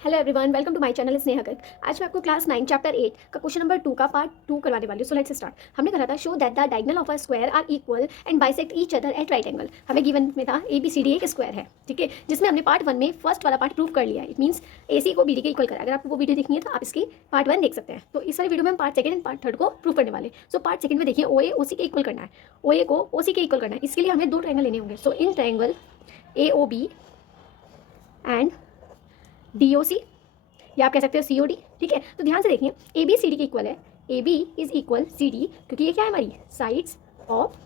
Hello everyone, welcome to my channel Sneha Garg. आज मैं आपको क्लास 9 चैप्टर 8 का क्वेश्चन नंबर 2 का पार्ट 2 करवाने वाली हूँ। So let's start. हमने कहा था show that the diagonal of a square are equal and bisect each other at right angle. हमें गिवन में था ए बी सी डी एक स्क्वायर है, ठीक है, जिसमें हमने पार्ट 1 में फर्स्ट वाला पार्ट प्रूव कर लिया है। इट मीन्स ए सी को बी डी के इक्वल करा। अगर आपको वो वीडियो देखनी है तो आप इसकी पार्ट 1 देख सकते हैं। तो इस वाले वीडियो में हम part second and part third को प्रूव करने वाले। सो पार्ट सेकंड में देखिए ओ ए ओ सी के इक्वल करना है, ओ ए को ओ सी के इक्वल करना है। इसके लिए हमें दो ट्रायंगल लेने होंगे। So in triangle A O B and D O C, या आप कह सकते हो सी ओ डी, ठीक है। तो ध्यान से देखिए, ए बी सी डी के इक्वल है, A B is equal C D, क्योंकि ये क्या है हमारी साइड्स ऑफ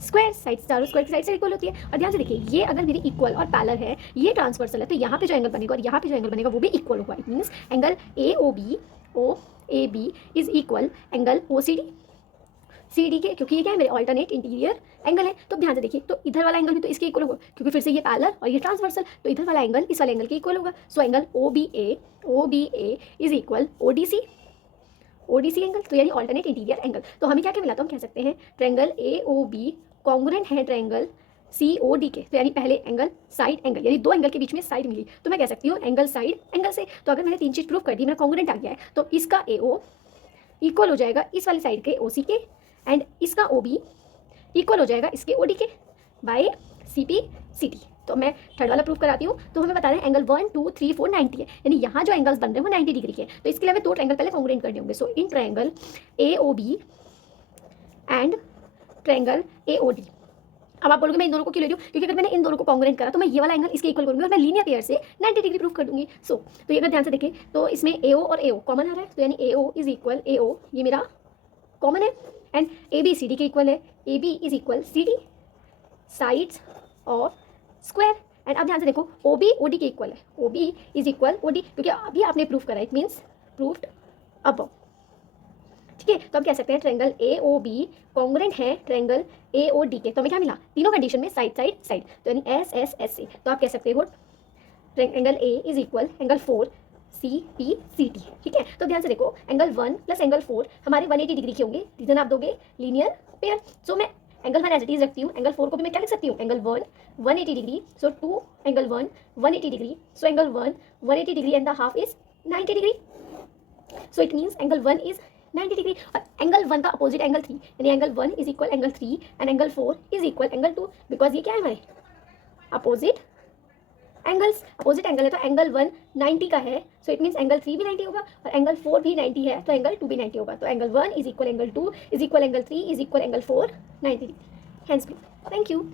स्क्वायर, साइड्स चारों स्क्वायर की साइड से इक्वल होती है। और ध्यान से देखिए, ये अगर मेरी इक्वल और पैरेलल है, ये ट्रांसवर्सल है, तो यहाँ पे जो एंगल बनेगा और यहाँ पे जो एंगल बनेगा वो भी इक्वल होगा। It means angle O A B is equal angle O C D के, क्योंकि ये क्या है मेरे ऑल्टरनेट इंटीरियर एंगल है। तो ध्यान से देखिए, तो इधर वाला एंगल भी तो इसके इक्वल होगा, क्योंकि फिर से ये पैरेलल और ये ट्रांसवर्सल, तो इधर वाला एंगल इस वाले एंगल के इक्वल होगा। So angle O B A is equal O D C angle, तो यानी ऑल्टरनेट इंटीरियर एंगल। तो हमें क्या क्या मिला, तो हम कह सकते हैं triangle A O B congruent है ट्रायंगल सी ओ डी के। तो यानी पहले एंगल साइड एंगल, यानी दो एंगल के बीच में साइड मिली, तो मैं कह सकती हूँ एंगल साइड एंगल से। तो अगर मैंने तीन चीज प्रूव कर दी, मेरा कॉन्ग्रुएंट आ गया है, तो इसका ए ओ इक्वल हो जाएगा इस वाली साइड के ओ सी के, एंड इसका ओ बी इक्वल हो जाएगा इसके ओ डी के by C P C T. तो मैं थर्ड वाला प्रूफ कराती हूँ। तो हमें बता रहे हैं एंगल 1 2 3 4 90 है, यानी यहाँ जो एंगल्स बन रहे हैं वो 90 डिग्री के। तो इसके लिए हमें दो ट्रायंगल पहले कॉन्ग्रुएंट करने होंगे। So in triangle A O B and triangle A O D. अब आप बोलोगे मैं इन दोनों को क्यों ले रही हूँ, क्योंकि अगर मैंने इन दोनों को कॉन्ग्रुएंट करा तो मैं ये वाला एंगल इसके इक्वल करूँगी और मैं लीनियर पेयर से 90 डिग्री प्रूफ कर दूंगी। तो ये अगर ध्यान से देखें तो इसमें ए ओ और ए ओ कॉमन आ रहा है, तो यानी ए ओ इज इक्वल ए ओ, ये मेरा कॉमन है, and A B C D के इक्वल है, A B is equal C D sides of square. And अब ध्यान से देखो, ओ बी ओ डी के इक्वल है, O B is equal O D, क्योंकि अभी आपने प्रूफ करा, इट मीन्स प्रूफ्ड अबव, ठीक है। तो हम कह सकते हैं triangle A O B congruent है ट्रायंगल ए ओ डी के। तो हमें क्या मिला, तीनों कंडीशन में साइड साइड साइड, तो यानी एस एस एस सी। तो आप कह सकते हो angle A is equal angle 4 C P C T, ठीक है। तो ध्यान से देखो, एंगल 1 प्लस एंगल 4 हमारे 180 डिग्री के होंगे, रीजन आप दोगे लीनियर पेयर। सो मैं एंगल 1 एज इट इज रखती हूँ, एंगल 4 को भी मैं क्या लिख सकती हूँ, angle 1 180 degree, so 2 angle 1 180 degree, so angle 1 180 degree and the half is 90 degree. So it means angle 1 is 90 degree, और एंगल 1 का अपोजिट एंगल 3, यानी angle 1 is equal angle 3 and angle 4 is equal angle 2, because ये क्या है हमारे opposite angles. Opposite angle है तो angle 1 90 का है, सो इट मीन्स एंगल 3 भी 90 होगा, और एंगल 4 भी 90 है, तो एंगल 2 भी 90 होगा। तो angle 1 is equal angle 2 is equal angle 3 is equal angle 4 90 degree. Hence proof. Thank you.